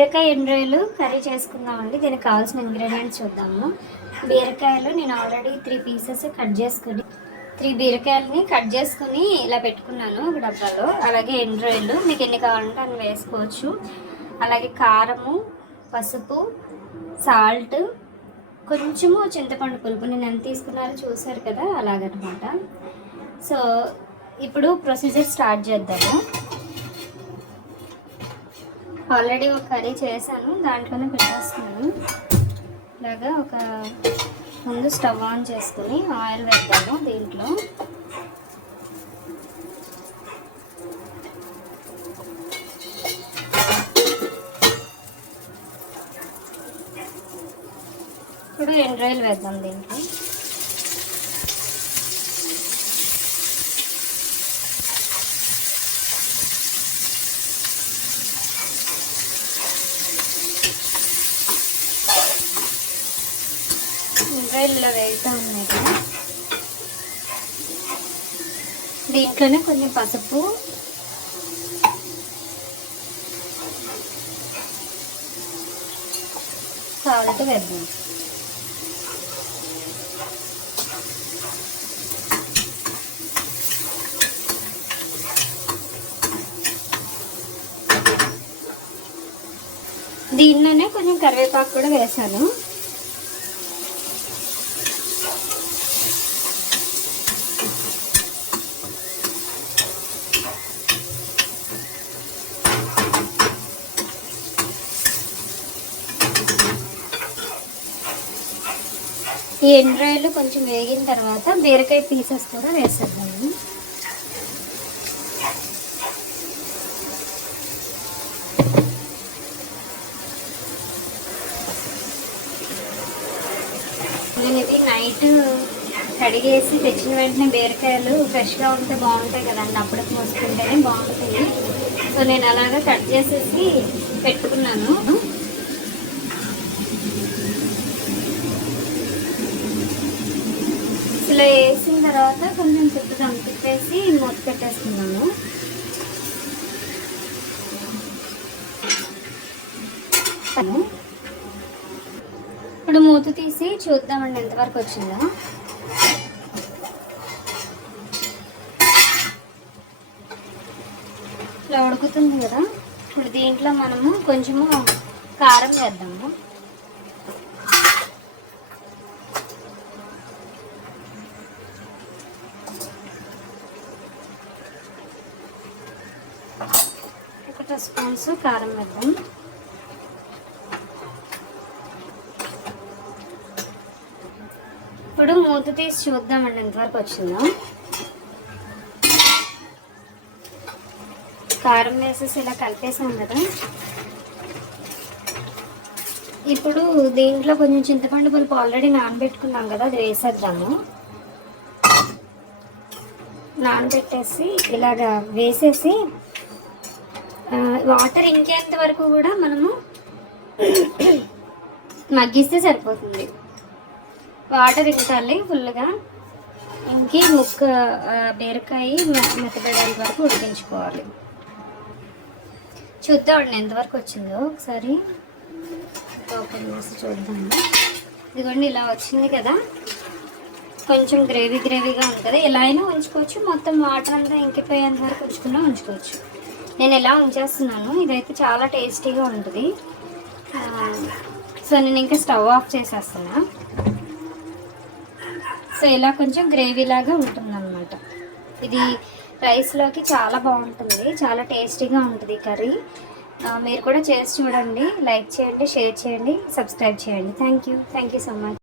బీరకాయ ఎండ్రాయిలు కర్రీ చేసుకుందామండి. దీనికి కావాల్సిన ఇంగ్రీడియంట్స్ చూద్దాము. బీరకాయలు నేను ఆల్రెడీ 3 పీసెస్ కట్ చేసుకుని 3 బీరకాయలని కట్ చేసుకుని ఇలా పెట్టుకున్నాను ఒక డబ్బాలో. అలాగే ఎండ్రాయిలు మీకు ఎన్ని కావాలంటే అన్ని వేసుకోవచ్చు. అలాగే కారము, పసుపు, సాల్ట్, కొంచెము చింతపండు పులుపు. నేను ఎంత తీసుకున్నారో చూసారు కదా, అలాగనమాట. సో ఇప్పుడు ప్రొసీజర్ స్టార్ట్ చేద్దాము. ఆల్రెడీ ఒక కర్రీ చేశాను, దాంట్లోనే పెట్టేస్తున్నాను. ఇలాగా ముందు స్టవ్ ఆన్ చేసుకుని ఆయిల్ వేద్దాము. దీంట్లో ఇప్పుడు ఎండ్రాయిలు వేద్దాం. దీంట్లో ఎండ్రాయిలు వేస్తూ ఉన్నాయి కదా, దీంట్లోనే కొంచెం పసుపు, సాల్ట్ వేద్దాం. దీనిలోనే కొంచెం కరివేపాకు కూడా వేసాను. ఈ ఎండ్రాయిలు కొంచెం వేగిన తర్వాత బీరకాయ పీసెస్ కూడా వేసేద్దాము. నేను ఇది నైట్ కడిగేసి తెచ్చిన వెంటనే బీరకాయలు ఫ్రెష్గా ఉంటే బాగుంటాయి కదండి, అప్పటికి మోసుకుంటేనే బాగుంటుంది. సో నేను అలాగా కట్ చేసేసి పెట్టుకున్నాను. ఇలా వేసిన తర్వాత కొంచెం తిప్పేసి మూత పెట్టేసుకున్నాను. ఇప్పుడు మూత తీసి చూద్దామండి ఎంతవరకు వచ్చిందో. ఇలా ఉడుకుతుంది కదా, ఇప్పుడు దీంట్లో మనము కొంచెము కారం వేద్దాము. ఒక 2 స్పూన్స్ కారం వేద్దాం. ఇప్పుడు మూత తీసి చూద్దామండి ఎంతవరకు వచ్చిందో. కారం వేసేసి ఇలా కలిపేసాం కదా, ఇప్పుడు దీంట్లో కొంచెం చింతపండు పులుపు ఆల్రెడీ నానబెట్టుకున్నాం కదా, అది వేసేద్దాము. నానబెట్టేసి ఇలాగా వేసేసి వాటర్ ఇంకేంత వరకు కూడా మనము మగ్గిస్తే సరిపోతుంది. వాటర్ ఇంకాలి ఫుల్గా ఇంకి బీరకాయ మెత్తబడేంత వరకు ఉడికించుకోవాలి. చూద్దామండి ఎంతవరకు వచ్చిందో ఒకసారి ఓపెన్ చేసి చూద్దాము. ఇదిగోండి ఇలా వచ్చింది కదా, కొంచెం గ్రేవీగా ఉంటుంది. ఎలా అయినా ఉంచుకోవచ్చు, మొత్తం వాటర్ అంతా ఇంకిపోయేంత వరకు ఉంచుకోవచ్చు. నేను ఎలా ఉంచేస్తున్నాను, ఇదైతే చాలా టేస్టీగా ఉంటుంది. సో నేను ఇంకా స్టవ్ ఆఫ్ చేసేస్తున్నా. సో ఇలా కొంచెం గ్రేవీలాగా ఉంటుందన్నమాట. ఇది రైస్లోకి చాలా బాగుంటుంది, చాలా టేస్టీగా ఉంటుంది కర్రీ. మీరు కూడా చేసి చూడండి. లైక్ చేయండి, షేర్ చేయండి, సబ్స్క్రైబ్ చేయండి. Thank you so much.